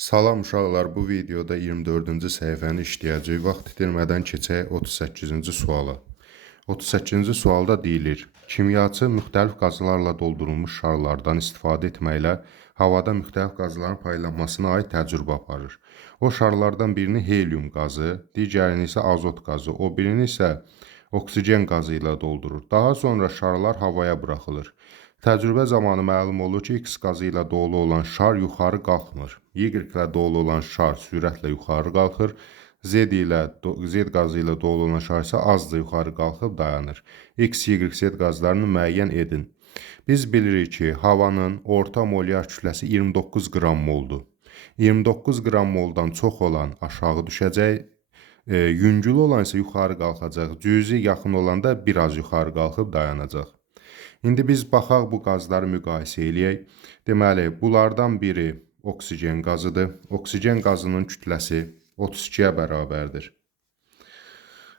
Salam uşaqlar, bu videoda 24-cü səhifəni işləyəcəyik. Vaxt itirmədən keçək 38-ci suala. 38-ci sualda deyilir: kimyaçı müxtəlif qazlarla doldurulmuş şarlardan istifadə etməklə havada müxtəlif qazların paylanmasına aid təcrübə aparır. O şarlardan birini helium qazı, digərini isə azot qazı, o birini isə oksigen qazı ilə doldurur. Daha sonra şarlar havaya buraxılır. Təcrübə zamanı məlum olur ki, X qazı ilə dolu olan şar yuxarı qalxmır. Y ilə dolu olan şar sürətlə yuxarı qalxır. Z qazı ilə dolu olan şar isə azca yuxarı qalxıb dayanır. X, Y, Z qazlarını müəyyən edin. Biz bilirik ki, havanın orta molyar kütləsi 29 qram moldur. 29 qram moldan çox olan aşağı düşəcək, yüngül olan isə yuxarı qalxacaq, cüzi yaxın olan da biraz yuxarı qalxıb dayanacaq. İndi biz baxaq bu qazları müqayisə eləyək. Deməli, bunlardan biri oksigen qazıdır. Oksigen qazının kütləsi 32-yə bərabərdir.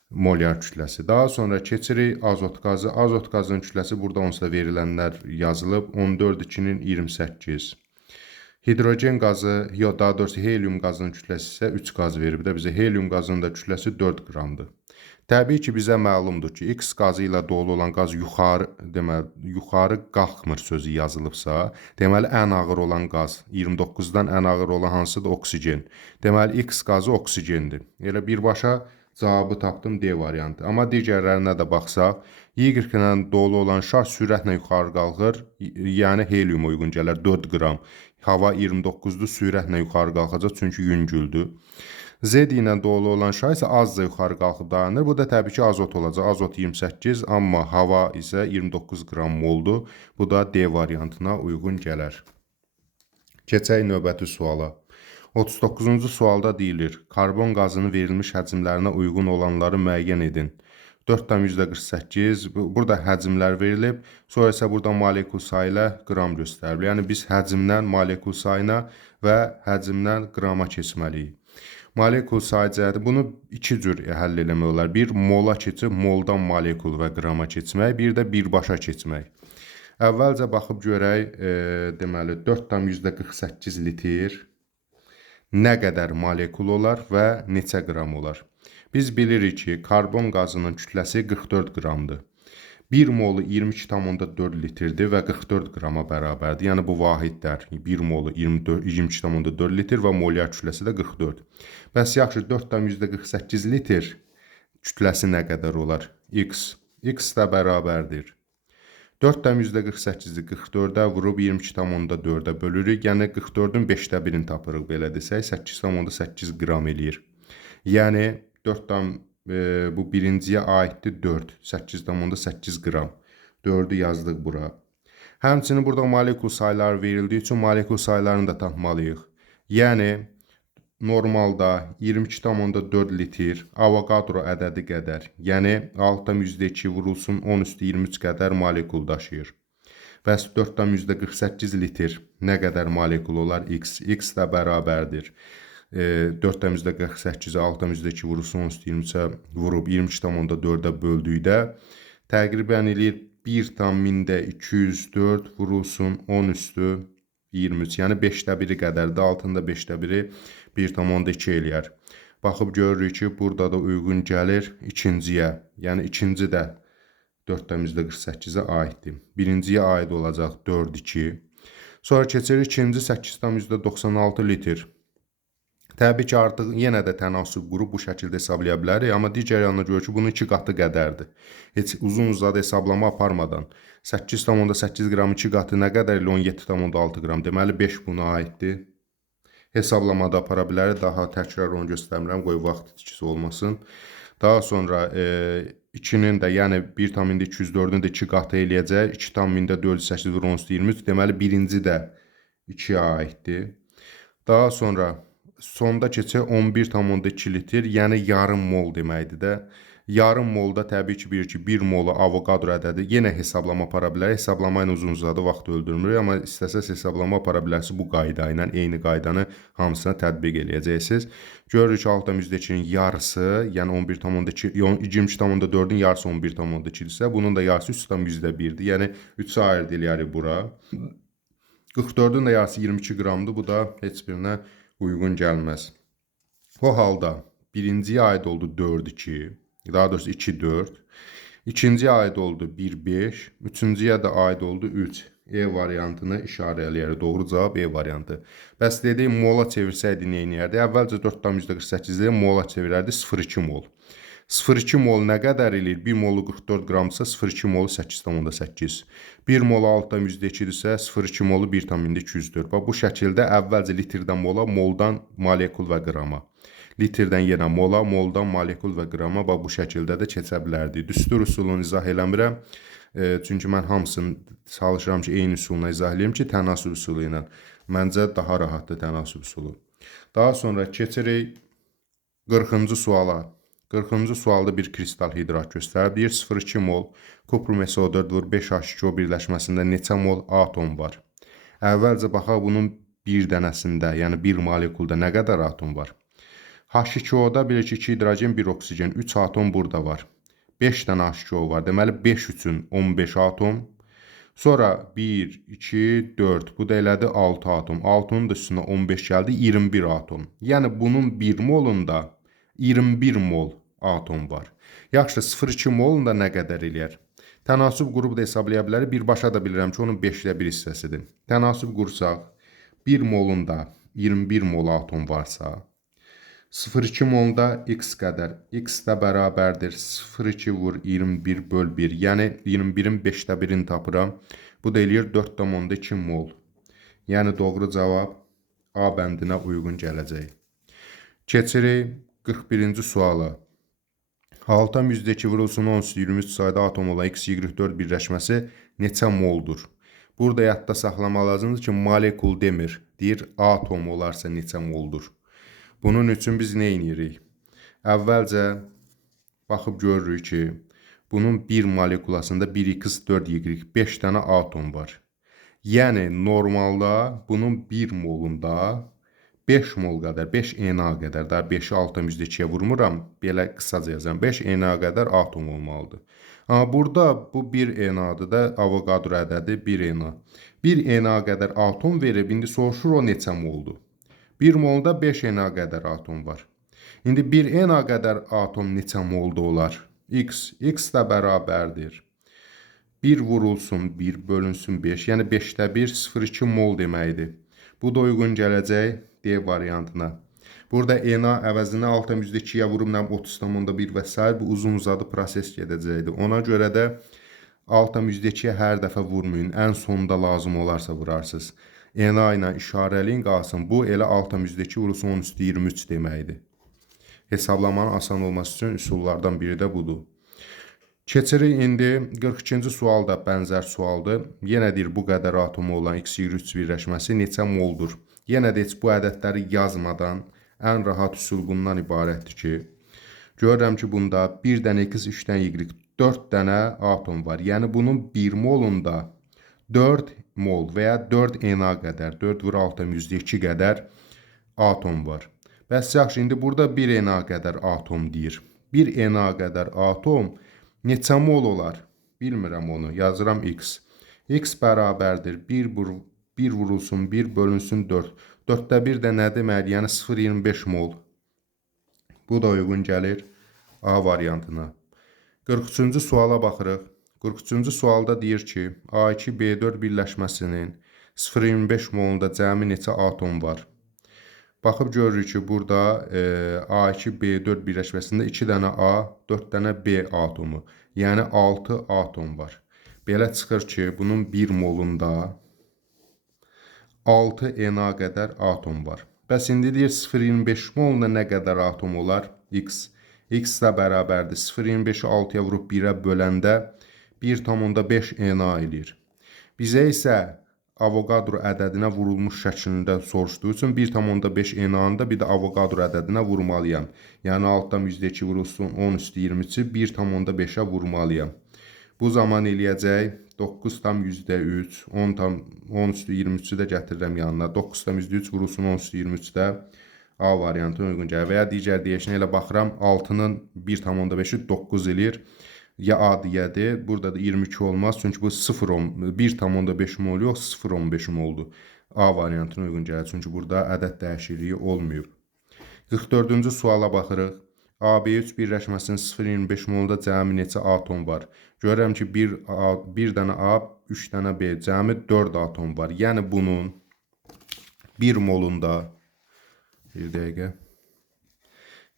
Molyar kütləsi. Daha sonra keçirik azot qazı. Azot qazının kütləsi burada onsuz da verilənlər yazılıb. 14-2-nin 28. Hidrogen qazı, daha doğrusu helium qazının kütləsi isə 3 qaz verib də bizə. Helium qazının da kütləsi 4 qramdır. Təbii ki, bizə məlumdur ki, X qazı ilə dolu olan qaz yuxarı qalxmır sözü yazılıbsa, deməli ən ağır olan qaz 29-dan ən ağır olan hansıdır? Oksigen. Deməli X qazı oksigendir. Elə birbaşa cavabı tapdım D variantı. Amma digərlərinə də baxsaq, Y ilə dolu olan şar sürətlə yuxarı qalxır, yəni helium uyğun gələr 4 qram. Hava 29-dur, sürətlə yuxarı qalxacaq çünki yüngüldür. Z ilə dolu olan şar isə azca yuxarı qalxıb dayanır. Bu da təbii ki, azot olacaq. Azot 28, amma hava isə 29 qram moldur. Bu da D variantına uyğun gələr. Keçək növbəti suala. 39-cu sualda deyilir: karbon qazının verilmiş həcmlərinə uyğun olanları müəyyən edin. 4,48, burada həcmlər verilib, sonra isə burada molekul sayı ilə qram göstərilir. Yəni biz həcmdən molekul sayına və həcmdən qrama keçməliyik. Molekul sayı cəhəti bunu iki cür həll eləmək olar. Bir, mola keçib, moldan molekul və qrama keçmək, bir də birbaşa keçmək. Əvvəlcə baxıb görək, deməli 4,48 litr nə qədər molekul olar və neçə qram olar? Biz bilirik ki, karbon qazının kütləsi 44 qramdır. 1 molu 22,4 litrdir və 44 qrama bərabərdir. Yəni bu vahidlər 1 molu 22,4 litr və molyar kütləsi də 44. Bəs yaxşı, 4,48 litr kütləsi nə qədər olar? X. X də bərabərdir. 4,48-i 44-ə vurub 22,4-ə bölürük. Yəni 44-ün 5də 1-ini tapırıq belə desək, 8,8 qram eləyir. Yəni 4 bu birinciyə aiddir 4. 8,8 qram. 4'ü yazdıq bura. Həmçinin burada molekul sayıları verildiyi üçün molekul sayılarını da tapmalıyıq. Yəni normalda 22,4 litr Avogadro ədədi qədər, yəni 6,2 vurulsun 10 üstü 23 qədər molekul daşıyır. Bəs 4,48 litr nə qədər molekul olar? X. X də bərabərdir. 4,48'i 6,2 vurulsun 10 üstü 23'ə vurub 22,4'ə böldükdə təqribən eləyir 1,204 vurulsun 10 üstü 23. Yəni 5də 1-i qədərdir. Altında 5də 1-i 1,2 eləyər. Baxıb görürük ki, burada da uyğun gəlir ikinciyə. Yəni ikinci də 4,48'ə aiddir. Birinciyə aid olacaq 4,2. Sonra keçirik ikinci 8,96 litr. Təbii ki, artıq yenə də tənasüb qrup bu şəkildə hesablaya bilərik, amma digər yanına görə ki, bunun 2 qatı qədərdir. Heç uzun-uzadı hesablama aparmadan 8,8 qram 2 qatı nə qədər ilə 17,6 qram, deməli 5 buna aiddir. Hesablamada apara bilərik, daha təkrar onu göstərmirəm, qoy vaxt itkisi olmasın. Daha sonra 2-nin də, yəni 1,204-ün də 2 qatı eləyəcək, 2,408 vur 10 üstü 23, deməli birinci də 2-yə aiddir. Daha sonra sonda keçək 11,2 litr, yəni yarım mol deməkdir də. Yarım molda təbii ki, bilir ki, 1 molu Avogadro ədədi. Yenə hesablama apara bilər. Hesablama ilə uzun-uzadı vaxt öldürmür, amma istəsəz hesablama apara bilərsiniz bu qayda ilə. Eyni qaydanı hamısına tətbiq eləyəcəksiniz. Görürük ki, 6,2-nin yarısı, yəni 22,4-ün yarısı 11,2-dirsə, bunun da yarısı 3,1-dir. Yəni 3-ü ayırd eləyərik bura. 44'ün də yarısı 22 qramdır. Bu da heç birinə uyğun gəlməz. O halda birinciyə aid oldu 4-2, daha doğrusu 2-4. İkinciyə aid oldu 1-5, üçüncüyə də aid oldu 3. E variantını işarə eləyər. Doğru cavab E variantı. Bəs dedik mola çevirsəydi nə edərdi? Əvvəlcə 4,48-də mola çevirərdi 0,2 mol. 0,2 mol nə qədər eləyir? 1 molu 44 qramdırsa 0,2 molu 8,8. 1 molu 6,2-dirsə 0,2 molu 1,204. Bax bu şəkildə əvvəlcə litrdən mola, moldan molekul və qrama. Litrdən yenə mola, moldan molekul və qrama bax bu şəkildə də keçə bilərdi. Düstur üsulunu izah eləmirəm. Çünki mən hamısını çalışıram ki, eyni üsulla izah eləyim ki, tənasüb üsulu ilə. Məncə daha rahatdır tənasüb üsulu. Daha sonra keçirik 40-cı suala. 40-cı sualda bir kristal hidrat göstərir. 0,2 mol kuprum SO4 vur 5H2O birləşməsində neçə mol atom var? Əvvəlcə baxaq bunun bir dənəsində, yəni bir molekulda nə qədər atom var? H2O-da bilir ki, 2 hidrogen, 1 oksigen, 3 atom burada var. 5 dənə H2O var. Deməli 5 üçün 15 atom. Sonra 1, 2, 4. Bu da elədi 6 atom. 6-nın da üstünə 15 gəldi, 21 atom. Yəni bunun 1 molunda 21 mol atom var. Yaxşı, 0,2 molunda nə qədər eləyər? Tənasüb qrubu da hesablaya bilərik. Birbaşa da bilirəm ki, onun 5-də 1 hissəsidir. Tənasüb qursaq 1 molunda 21 mol atom varsa, 0,2 molda x qədər. X də bərabərdir 0,2 vur 21 böl 1. Yəni 21-in 5də 1-ini tapıram. Bu da eləyir 4,2 mol. Yəni doğru cavab A bəndinə uyğun gələcək. Keçirik 41-ci suala. Haltam yüzdəki vurulsun 10-23 sayda atom olan XY4 birləşməsi neçə moldur? Burada yadda saxlamalısınız ki, molekul demir. Deyir atom olarsa neçə moldur? Bunun üçün biz nə edirik? Əvvəlcə baxıb görürük ki, bunun bir molekulasında 1x4y 5 dənə atom var. Yəni normalda bunun 1 molunda 5 mol qədər, 5 Na qədər, daha 5-i 6,2-yə vurmuram, belə qısaca yazıram, 5 Na qədər atom olmalıdır. Amma burada bu 1 Na'dır da, Avogadro ədədi 1 Na. 1 Na qədər atom verib, indi soruşur o neçə moldur? 1 molda 5 Na qədər atom var. İndi 1 Na qədər atom neçə molda olar? X də bərabərdir. 1 vurulsun 1, bölünsün 5, yəni 5də 1, 0,2 mol deməkdir. Bu da uyğun gələcək D variantına. Burada Na əvəzinə 6,2-yə vurumdan 30,1 və s. Bu uzun uzadı proses gedəcəkdir. Ona görə də 6,2-yə hər dəfə vurmayın. Ən sonunda lazım olarsa vurarsınız. Na ilə işarəliyin qalsın. Bu elə 6,2 vurulsun 10^23 deməkdir. Hesablamanın asan olması üçün üsullardan biri də budur. Keçirik indi 42-ci sual da bənzər sualdır. Yenə deyir bu qədər atomu olan XY3 birləşməsi neçə moldur? Yenə də heç bu ədədləri yazmadan ən rahat üsul bundan ibarətdir ki, görürəm ki, bunda 1 dənə X, 3 dənə Y, 4 dənə atom var. Yəni bunun 1 molunda 4 mol və ya 4 Na qədər, 4 vur 6,2 qədər atom var. Bəs yaxşı, indi burada 1 Na qədər atom deyir. 1 Na qədər atom neçə mol olar? Bilmirəm onu. Yazıram X. X bərabərdir 1 vurulsun 1 bölünsün 4. 4də 1 də nə deməkdir? Yəni 0,25 mol. Bu da uyğun gəlir A variantına. 43-cü suala baxırıq. 43-cü sualda deyir ki, A2B4 birləşməsinin 0,25 molunda cəmi neçə atom var? Baxıb görürük ki, burada A2B4 birləşməsində 2 dənə A, 4 dənə B atomu. Yəni 6 atom var. Belə çıxır ki, bunun 1 molunda 6 Na qədər atom var. Bəs indi deyir 0,25 molunda nə qədər atom olar? X. X də bərabərdir. 0,25-i 6-ya vurub 1-ə böləndə 1,5 Na eləyir. Bizə isə Avogadro ədədinə vurulmuş şəklində soruşduğu üçün 1,5 Na-nı da bir də Avogadro ədədinə vurmalıyam. Yəni 6,2 vurulsun 10^23-ü 1,5-ə vurmalıyam. Bu zaman eləyəcək 9,3, 10^23-ü də gətirirəm yanına. 9,3 vurulsun 10^23-də A variantı uyğun gəlir. Və ya digər deyişinə elə baxıram, 6-nın 1,5-i 9 eləyir. Ya A-diyədir, burada da 22 olmaz. Çünki bu 1,5 mol yox, 0,15 moldur. A variantına uyğun gəlir. Çünki burada ədəd dəyişikliyi olmayıb. 44-cü suala baxırıq. AB3 birləşməsinin 0,25 molda cəmi neçə atom var? Görürəm ki, bir dənə A, 3 dənə B, cəmi 4 atom var. Yəni bunun 1 molunda, bir dəqiqə,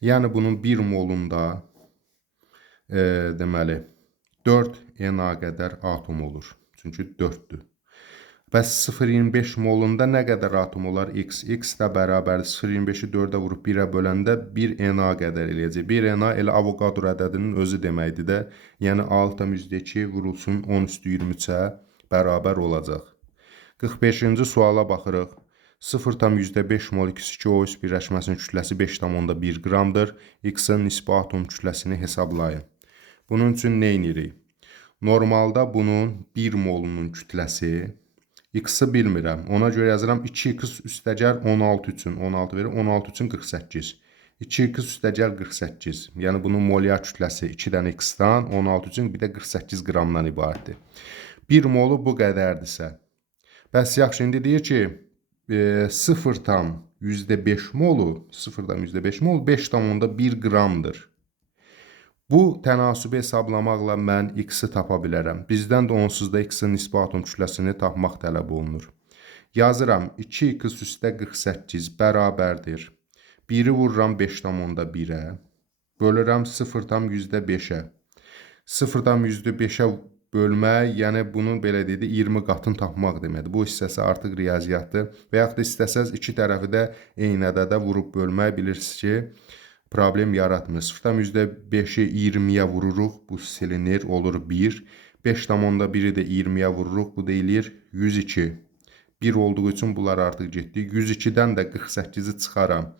yəni bunun 1 molunda deməli 4 Na qədər atom olur. Çünki 4-dür. Bəs 0,25 molunda nə qədər atom olar? X də bərabərdir. 0,25-i 4-ə vurub 1-ə böləndə 1 Na qədər eləyəcək. 1 Na elə Avogadro ədədinin özü deməkdir də. Yəni 6,2 vurulsun 10 üstü 23-ə bərabər olacaq. 45-ci suala baxırıq. 0,5 mol X2O3 birləşməsinin kütləsi 5,1 qramdır. X-in nisbi atom kütləsini hesablayın. Bunun üçün nə edirik? Normalda bunun 1 molunun kütləsi, X-ı bilmirəm. Ona görə yazıram 2x üstəgəl 16 üçün. 16 verir. 16 üçün 48. 2x üstəgəl 48. Yəni bunun molyar kütləsi 2 dənə X-dan 16 üçün bir də 48 qramdan ibarətdir. 1 molu bu qədərdirsə. Bəs yaxşı, indi deyir ki, 0,5 molu 5,1 qramdır. Bu tənasübü hesablamaqla mən X-i tapa bilərəm. Bizdən də onsuz da X-in nisbi atom kütləsini tapmaq tələb olunur. Yazıram 2x üstə 48 bərabərdir. 1-i vururam 5,1-ə. Bölürəm 0,5-ə. 0,5-ə bölmək, yəni bunun belə dedi 20 qatını tapmaq deməkdir. Bu hissəsi artıq riyaziyyatdır. Və yaxud da istəsəz iki tərəfi də eyni ədədə vurub bölmək, bilirsiniz ki, problem yaratmır. 0,5-i 20-yə vururuq, bu silinir, olur 1. 5,1-i də 20-yə vururuq, bu deyilir 102. 1 olduğu üçün bunlar artıq getdi. 102-dən də 48-i çıxaram.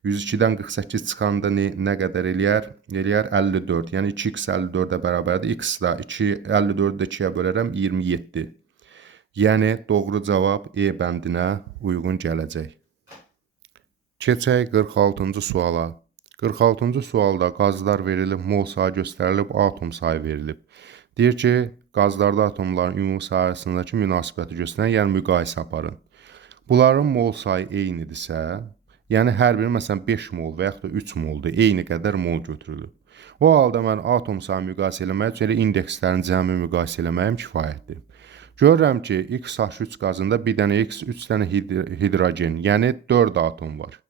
102-dən 48 çıxanda nə qədər eləyər? Eləyər 54. Yəni 2x 54-ə bərabərdir. X da 54-ü də 2-yə bölərəm 27. Yəni doğru cavab E bəndinə uyğun gələcək. Keçək 46-cı suala. 46-cı sualda qazlar verilib, mol sayı göstərilib, atom sayı verilib. Deyir ki, qazlarda atomların ümumi sayı arasındakı münasibəti göstərən, yəni müqayisə aparın. Bunların mol sayı eynidirsə, yəni hər biri məsələn 5 mol və yaxud da 3 moldur, eyni qədər mol götürülür. O halda mən atom sayı müqayisə eləmək üçün elə indekslərin cəmi müqayisə eləməyim kifayətdir. Görürəm ki, XH3 qazında bir dənə X, 3 dənə hidrogen, yəni 4 atom var.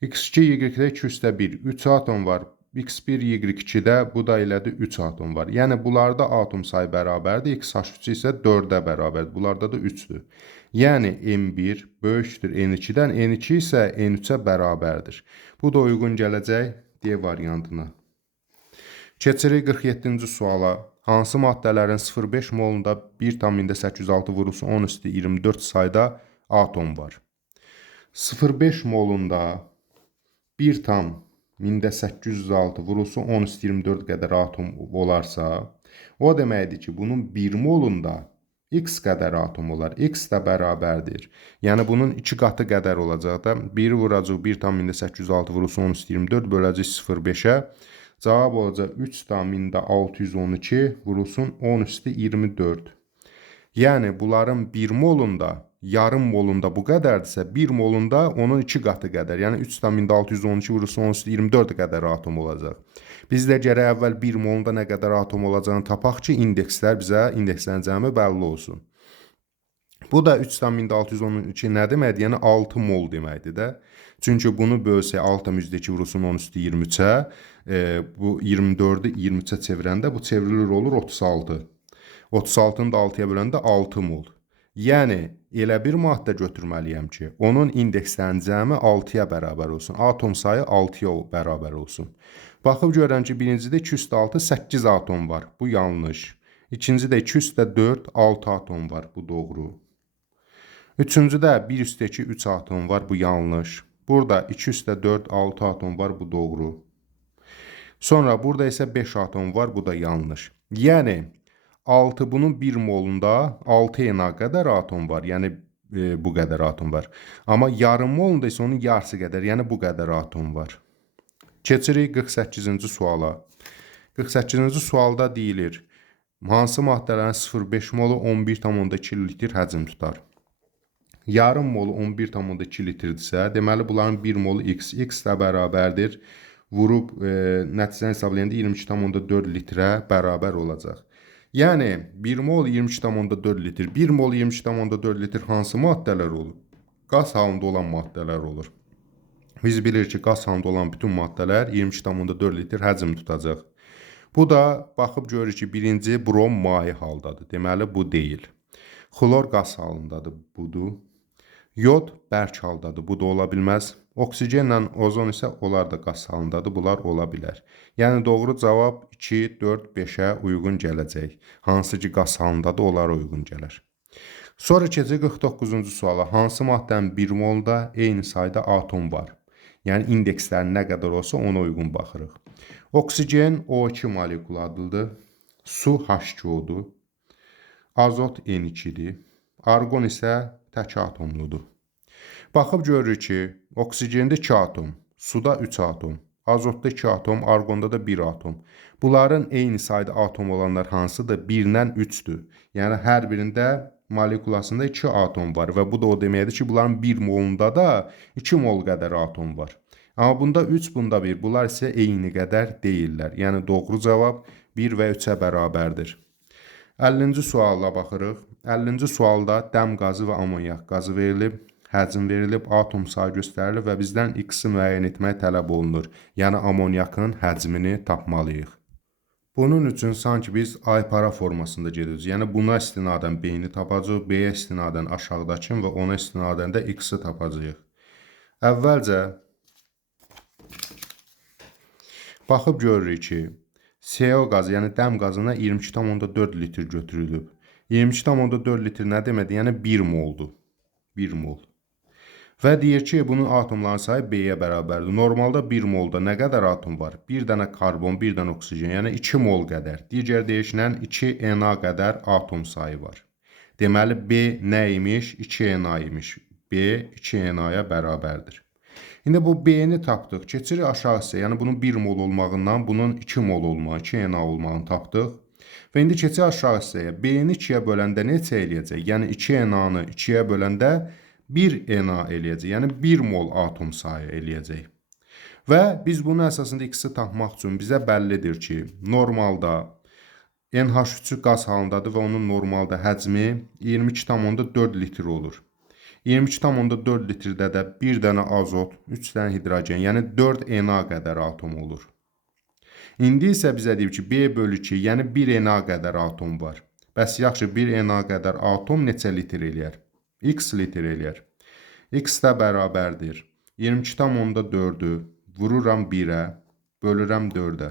X2, Y2-də 2 + 1, 3 atom var. X1, Y2-də bu da elədir 3 atom var. Yəni bunlarda atom sayı bərabərdir. XH3 isə 4-ə bərabərdir. Bunlarda da 3-dür. Yəni M1 böyükdür N2-dən, N2 isə N3-ə bərabərdir. Bu da uyğun gələcək D variantına. Keçirik 47-ci suala. Hansı maddələrin 0,5 molunda 1,806 vurulsun 10 üstü 24 sayda atom var? 0,5 molunda 1,806 vurulsun 10 üstü 24 qədər atom olarsa, o deməkdir ki, bunun 1 molunda X qədər atom olar. X də bərabərdir. Yəni bunun 2 qatı qədər olacaq da. 1-i vuracaq 1,806 vurulsun 10 üstü 24 böləcək 0,5-ə. Cavab olacaq 3,612 vurulsun 10 üstü 24. Yəni bunların 1 molunda, yarım molunda bu qədərdirsə, 1 molunda onun 2 qatı qədər, yəni 3,612 vurulsun 10 üstü 24 qədər atom olacaq. Biz də gərək əvvəl 1 molunda nə qədər atom olacağını tapaq ki, indekslərin cəmi bəlli olsun. Bu da 3,612 nə deməkdir? Yəni 6 mol deməkdir də. Çünki bunu bölsək 6,2 vurulsun 10 üstü 23-ə, bu 24-ü 23-ə çevirəndə bu çevrilir olur 36. 36-nı da 6-ya böləndə 6 mol. Yəni, elə bir maddə götürməliyəm ki, onun indekslərin cəmi 6-ya bərabər olsun. Atom sayı 6-ya bərabər olsun. Baxıb görürəm ki, birincidə 2 üstə 6, 8 atom var. Bu yanlış. İkincidə 2 üstə 4, 6 atom var. Bu doğru. Üçüncüdə 1 üstə 2, 3 atom var. Bu yanlış. Burada 2 üstə 4, 6 atom var. Bu doğru. Sonra burada isə 5 atom var. Bu da yanlış. Yəni, 6 bunun 1 molunda 6 Na qədər atom var. Yəni bu qədər atom var. Amma yarım molunda isə onun yarısı qədər, yəni bu qədər atom var. Keçirik 48-ci suala. 48-ci sualda deyilir, hansı maddələrin 0,5 molu 11,2 litr həcm tutar? yarım molu 11,2 litrdirsə, deməli bunların 1 molu x. X də bərabərdir. Vurub nəticəni hesablayanda 22,4 litrə bərabər olacaq. Yəni 1 mol 22,4 litr. 1 mol 22,4 litr hansı maddələr olur? Qaz halında olan maddələr olur. Biz bilirik ki, qaz halında olan bütün maddələr 22,4 litr həcm tutacaq. Bu da baxıb görürük ki, birinci brom maye haldadır. Deməli bu deyil. Xlor qaz halındadır. Budur. Yod bərk haldadır. Bu da ola bilməz. Oksigenlə ozon isə onlar da qaz halındadır. Bunlar ola bilər. Yəni doğru cavab 2, 4, 5-ə uyğun gələcək. Hansı ki qaz halındadır, onlara uyğun gələr. Sonra keçək 49-cu suala. Hansı maddənin 1 molda eyni sayda atom var? Yəni indeksləri nə qədər olsa ona uyğun baxırıq. Oksigen O2 molekul adlıdır. Su H2O-dur. Azot N2-dir. Argon isə tək atomludur. Baxıb görürük ki, oksigende 2 atom, suda 3 atom, azotda 2 atom, argonda da 1 atom. Bunların eyni sayda atom olanlar hansıdır? 1-dən 3-dür. Yəni hər birində molekulasında 2 atom var və bu da o deməkdir ki, bunların 1 molunda da 2 mol qədər atom var. Amma bunda 3, bunda 1. Bunlar isə eyni qədər deyirlər. Yəni doğru cavab 1 və 3-ə bərabərdir. 50-ci suala baxırıq. 50-ci sualda dəm qazı və amonyak qazı verilib, həcm verilib, atom sayı göstərilir və bizdən x-i müəyyən etmək tələb olunur. Yəni amonyakın həcmini tapmalıyıq. Bunun üçün sanki biz aypara formasında gedirik. Yəni buna istinadən B-ni tapacağıq, B-yə istinadən aşağıdakı və ona istinadən də x-i tapacağıq. Əvvəlcə baxıb görürük ki, CO qazı, yəni dəm qazına 22,4 litr götürülüb. 22,4 litr nə deməkdir? Yəni 1 moldur. 1 mol. Və deyir ki, bunun atomların sayı B-yə bərabərdir. Normalda 1 molda nə qədər atom var? 1 dənə karbon, 1 dənə oksigen, yəni 2 mol qədər. Digər deyişlə 2 Na qədər atom sayı var. Deməli, B nə imiş? 2 Na imiş. B 2 Na-ya bərabərdir. İndi bu B-ni tapdıq. Keçirik aşağı hissəyə. Yəni bunun 1 mol olmağından bunun 2 mol olmağı, 2 Na olmağını tapdıq. Və indi keçirik aşağı hissəyə. B-ni 2-yə böləndə neçə eləyəcək? Yəni 2 Na-nı 2-yə böləndə 1 Na eləyəcək. Yəni 1 mol atom sayı eləyəcək. Və biz bunun əsasında x-i tapmaq üçün bizə bəllidir ki, normalda NH3 qaz halındadır və onun normalda həcmi 22,4 litr olur. 22,4 litrdə də 1 dənə azot, 3 dənə hidrogen, yəni 4 Na qədər atom olur. İndi isə bizə deyir ki, B bölü 2, yəni 1 Na qədər atom var. Bəs yaxşı, 1 Na qədər atom neçə litr eləyər? X litr eləyər. X də bərabərdir. 22,4-ü vururam 1-ə, bölürəm 4-ə.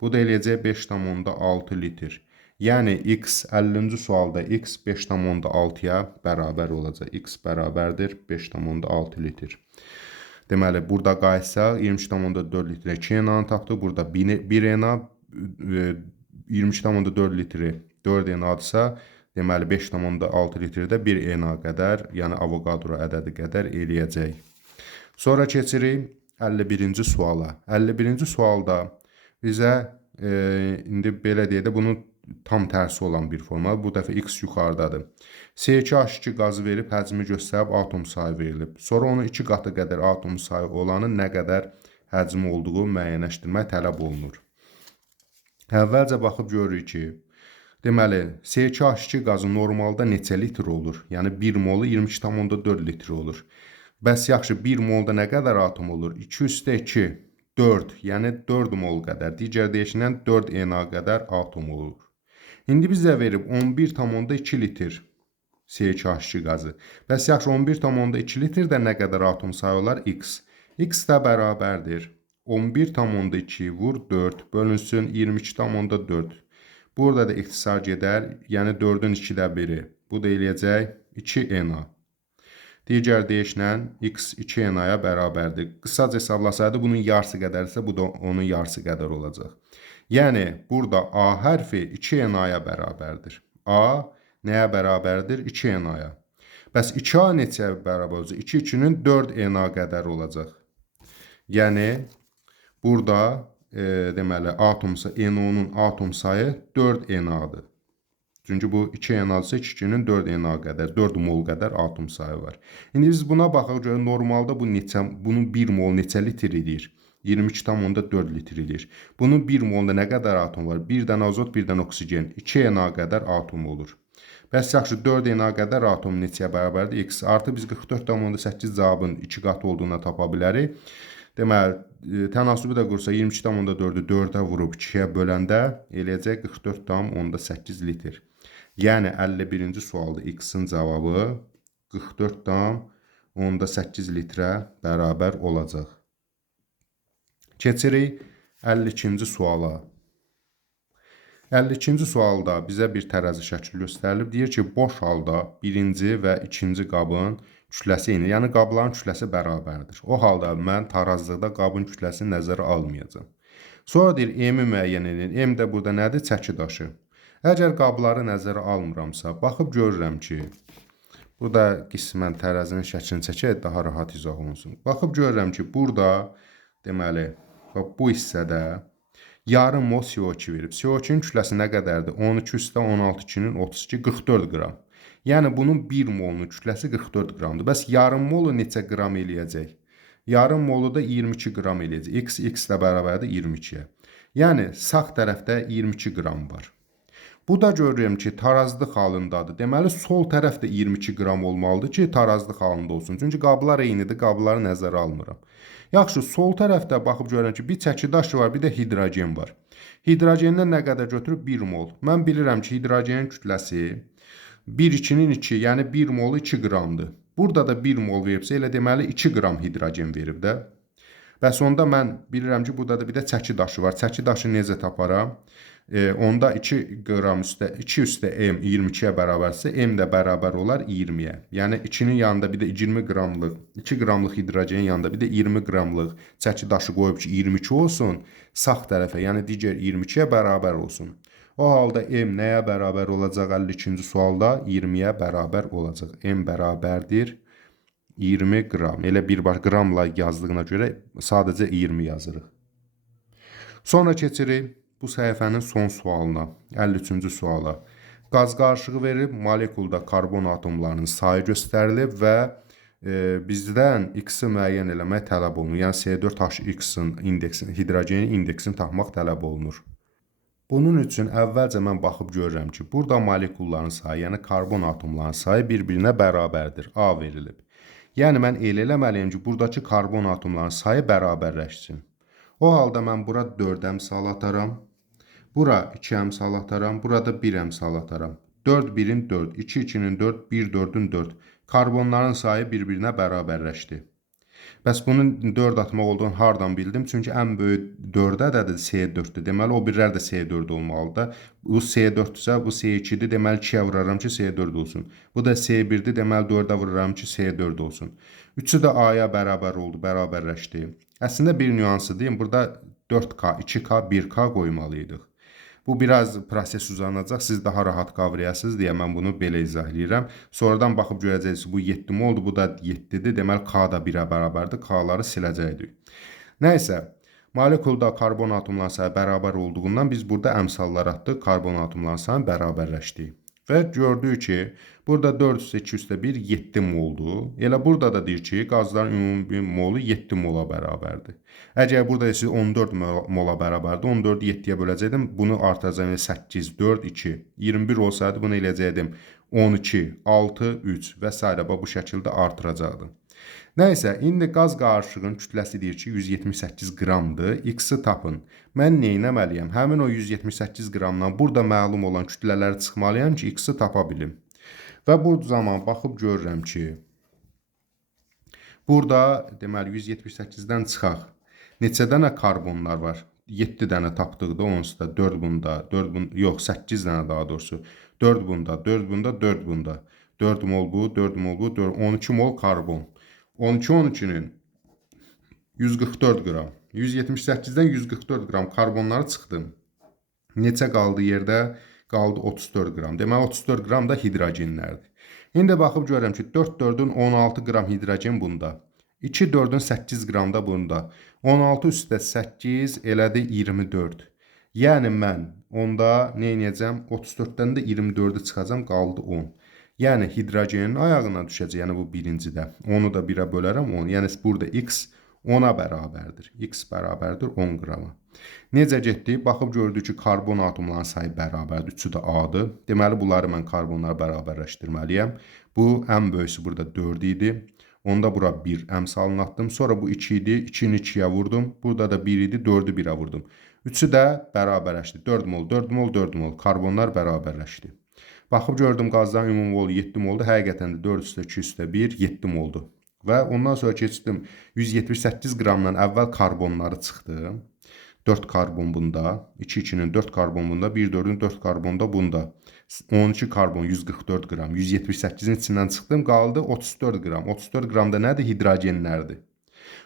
Bu da eləyəcək 5,6 litr. Yəni x 50-ci sualda x 5,6-ya bərabər olacaq. X bərabərdir 5,6 litr. Deməli, burada qayıtsaq 23,4 litrə 2 Na-nı tapdıq. Burada 1 Na, 23,4 litri 4 Na-dırsa, deməli 5,6 litrdə 1 Na qədər, yəni Avogadro ədədi qədər eləyəcək. Sonra keçirik 51-ci suala. 51-ci sualda bizə indi belə deyək də bunun tam tərsi olan bir forma. Bu dəfə x yuxarıdadır. C2H2 qazı verib həcmi göstərib atom sayı verilib. Sonra onun 2 qatı qədər atom sayı olanın nə qədər həcmi olduğu müəyyənləşdirmək tələb olunur. Əvvəlcə baxıb görürük ki, deməli C2H2 qazı normalda neçə litr olur? Yəni 1 molu 22,4 litr olur. Bəs yaxşı, 1 molda nə qədər atom olur? 2 üstə 2, 4, yəni 4 mol qədər. Digər deyişlə 4 Na qədər atom olur. İndi bizə verib 11,2 litr C2H2 qazı. Bəs yaxşı, 11,2 litrdə nə qədər atom sayı olar? X. X də bərabərdir. 11,2 vur 4 bölünsün 22,4. Burada da ixtisar gedər, yəni 4-ün 2də 1-i. Bu da eləyəcək 2 Na. Digər deyişlə x 2 Na-ya bərabərdir. Qısaca hesablasaydı bunun yarısı qədərsə, bu da onun yarısı qədər olacaq. Yəni burada A hərfi 2 Na-ya bərabərdir. A nəyə bərabərdir? 2 Na-ya. Bəs 2A neçəyə bərabər olacaq? 2 2-nin 4 Na qədər olacaq. Yəni burada deməli NO-nun atom sayı 4 Na-dır. Çünki bu 2 enerjisi 2-nin 4 NA qədər, 4 mol qədər atom sayı var. İndi biz buna baxaq görə normalda bunun 1 mol neçə litr edir? 22,4 litr edir. Bunun 1 molda nə qədər atom var? 1 dənə azot, 1 dənə oksigen, 2 Na qədər atom olur. Bəs yaxşı 4 Na qədər atom neçəyə bərabərdir? X artı biz 44,8 cavabın 2 qat olduğuna tapa bilərik. Deməli, tənasübü də qursa 22,4-ü 4-ə vurub 2-yə böləndə eləyəcək 44,8 litr. Yəni 51-ci sualda X-in cavabı 44,8 litrə bərabər olacaq. Keçirik 52-ci suala. 52-ci sualda bizə bir tərəzi şəkli göstərilib. Deyir ki, boş halda birinci və ikinci qabın kütləsi eyni. Yəni, qabların kütləsi bərabərdir. O halda mən tarazlıqda qabın kütləsini nəzərə almayacağım. Sonra deyir, M-i müəyyən edin. M də burada nədir? Çəki daşı. Əgər qabları nəzərə almıramsa, baxıb görürəm ki, burada qismən tərəzinin şəklini çəkək, daha rahat izah olunsun. Baxıb görürəm ki, burada, deməli, bu hissədə yarım mol CO2 verib. CO2-nin kütləsi nə qədərdir? 12 üstə 16, 2-nin 32, 44 qram. Yəni, bunun 1 molunun kütləsi 44 qramdır. Bəs yarım molu neçə qram eləyəcək? Yarım molu da 22 qram eləyəcək. X ilə bərabərdir 22-yə. Yəni, sağ tərəfdə 22 qram var. Bu da görürəm ki, tarazlıq halındadır. Deməli, sol tərəf də 22 qram olmalıdır ki, tarazlıq halında olsun. Çünki qablar eynidir, qabları nəzərə almıram. Yaxşı, sol tərəfdə baxıb görürəm ki, bir çəkidaş var, bir də hidrogen var. Hidrogendən nə qədər götürüb? 1 mol. Mən bilirəm ki, hidrogenin kütləsi 1,2-nin 2, yəni 1 molu 2 qramdır. Burada da 1 mol veribsə, elə deməli 2 qram hidrogen verib də. Bəs onda mən bilirəm ki, burada da bir də çəki daşı var. Çəki daşı necə taparam? Onda 2 qram üstə 2 üstə M 22-yə bərabərsə, M də bərabər olar 20-yə. Yəni 2-nin yanında bir də 20 qramlıq, 2 qramlıq hidrogenin yanında bir də 20 qramlıq çəki daşı qoyub ki, 22 olsun, sağ tərəfə, yəni digər 22-yə bərabər olsun. O halda M nəyə bərabər olacaq 52-ci sualda? 20-yə bərabər olacaq. M bərabərdir 20 qram. Elə birbaş qramla yazdığına görə sadəcə 20 yazırıq. Sonra keçirik bu səhifənin son sualına, 53-cü suala. Qaz qarışığı verib, molekulda karbon atomlarının sayı göstərilib və bizdən X-i müəyyən eləmək tələb olunur. Yəni C4H-X-in indeksini, hidrogenin indeksini tapmaq tələb olunur. Bunun üçün əvvəlcə mən baxıb görürəm ki, burada molekulların sayı, yəni karbon atomlarının sayı bir-birinə bərabərdir. A verilib. Yəni mən elə eləməliyəm ki, buradakı karbon atomlarının sayı bərabərləşsin. O halda mən bura 4 əmsal ataram. Bura 2 əmsal ataram, burada 1 əmsal ataram. 4 1-in 4, 2 2-nin 4, 1 4-ün 4. Karbonların sayı bir-birinə bərabərləşdi. Bəs bunun 4 atmaq olduğunu hardan bildim? Çünki ən böyük 4 ədədi C4-dür. Deməli, o birlər də C4 olmalıdır. Bu C4-dürsə, bu C2-dir. Deməli, 2-yə vuraram ki, C4 olsun. Bu da C1-dir. Deməli, 4-ə vuraram ki, C4 olsun. 3-ü də A-ya bərabər oldu, bərabərləşdi. Əslində bir nüansı deyim, burada 4K, 2K, 1K qoymalıydıq. Bu biraz proses uzanacaq, siz daha rahat qavrayasınız deyə mən bunu belə izah edirəm. Sonradan baxıb görəcəksiniz, bu 7 moldur, bu da 7-dir. Deməli, K da 1-ə bərabərdir, K-ları siləcəkdik. Nəysə, molekulda karbon atomlarının sayı bərabər olduğundan biz burada əmsallar atdıq, karbon atomlarının sayı bərabərləşdik. Və gördük ki, burada 4 üstə 2 üstə 1, 7 moldur. Elə burada da deyir ki, qazların ümumi molu 7 mola bərabərdir. Əgər burada siz 14 mola bərabərdir, 14-ü 7-yə böləcəkdim, bunu artıracaqdım 8, 4, 2, 21 olsaydı bunu eləyəcəkdim 12, 6, 3 və s. bu şəkildə artıracaqdım. Nəysə, indi qaz qarışığının kütləsi deyir ki, 178 qramdır, X-i tapın. Mən neynəməliyəm? Həmin o 178 qramdan burada məlum olan kütlələri çıxmalıyam ki, X-i tapa bilim. Və bu zaman baxıb görürəm ki, burada, deməli, 178-dən çıxaq. Neçə dənə karbonlar var? 7 dənə tapdıqda, onsuz da 4 bunda, 4 bunda, yox, 8 dənə daha doğrusu. 4 bunda, 4 bunda, 4 bunda. 4 mol bu, 4 mol bu, 12 mol karbon. 12-12-nin 144 qram. 178-dən 144 qram karbonları çıxdım. Neçə qaldı yerdə? Qaldı 34 qram. Deməli, 34 qram da hidrogenlərdir. İndi baxıb görürəm ki, 4 4-ün 16 qram hidrogen bunda. 2 4-ün 8 qram da bunda. 16 üstə 8 elədi 24. Yəni mən onda nə edəcəm? 34-dən də 24-ü çıxacam, qaldı 10. Yəni hidrogenin ayağına düşəcək, yəni bu birincidə. Onu da 1-ə bölərəm 10. Yəni burada x 10-a bərabərdir. X bərabərdir 10 qrama. Necə getdi? Baxıb gördük ki, karbon atomlarının sayı bərabərdir. Üçü də A-dır. Deməli, bunları mən karbonlara bərabərləşdirməliyəm. Bu, ən böyüsü burada 4 idi. Onda bura 1 əmsalını atdım. Sonra bu 2 idi. 2-ni 2-yə vurdum. Burada da 1 idi. 4-ü 1-ə vurdum. Üçü də bərabərləşdi. 4 mol, 4 mol, 4 mol. Karbonlar bərabərləşdi. Baxıb gördüm qazların ümumi molu 7 moldu. Həqiqətən də 4 üstə 2 üstə 1, 7 moldu. Və ondan sonra keçdim 178 qramdan əvvəl karbonları çıxdım. 4 karbon bunda, 2-2-nin 4 karbon bunda, 1-4-ün 4 karbon da bunda. 12 karbon 144 qram. 178-in içindən çıxdım, qaldı 34 qram. 34 qram da nədir? Hidrogenlərdir.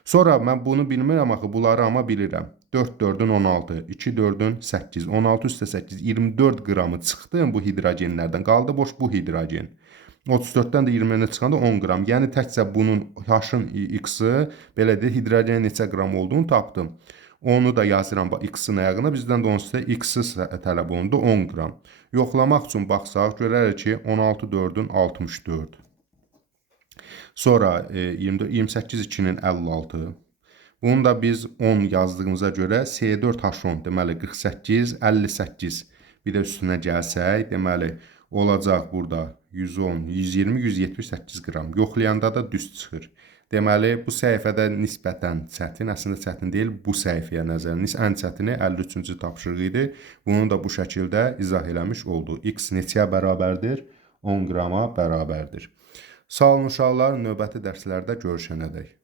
Sonra mən bunu bilmirəm axı, bunları amma bilirəm. 4 4-ün 16, 2 4-ün 8, 16 üstə 8, 24 qramı çıxdım bu hidrogenlərdən. Qaldı boş bu hidrogen. 34-dən də 20-nə çıxanda 10 qram. Yəni təkcə bunun H-ın x-i, belə deyək, hidrogenin neçə qram olduğunu tapdım. Onu da yazıram x-in ayağına. Bizdən də onsuz da x-i tələb olundu 10 qram. Yoxlamaq üçün baxsaq, görərik ki, 16 4-ün 64. Sonra 28 2-nin 56. Bunu da biz 10 yazdığımıza görə C4H10 deməli 48, 58. Bir də üstünə gəlsək, deməli olacaq burada 110, 120, 178 qram. Yoxlayanda da düz çıxır. Deməli, bu səhifədə nisbətən çətin, əslində çətin deyil, bu səhifəyə nəzəriniz ən çətini 53-cü tapşırıq idi. Bunu da bu şəkildə izah eləmiş oldu. X neçəyə bərabərdir? 10 qrama bərabərdir. Sağ olun uşaqlar, növbəti dərslərdə görüşənədək.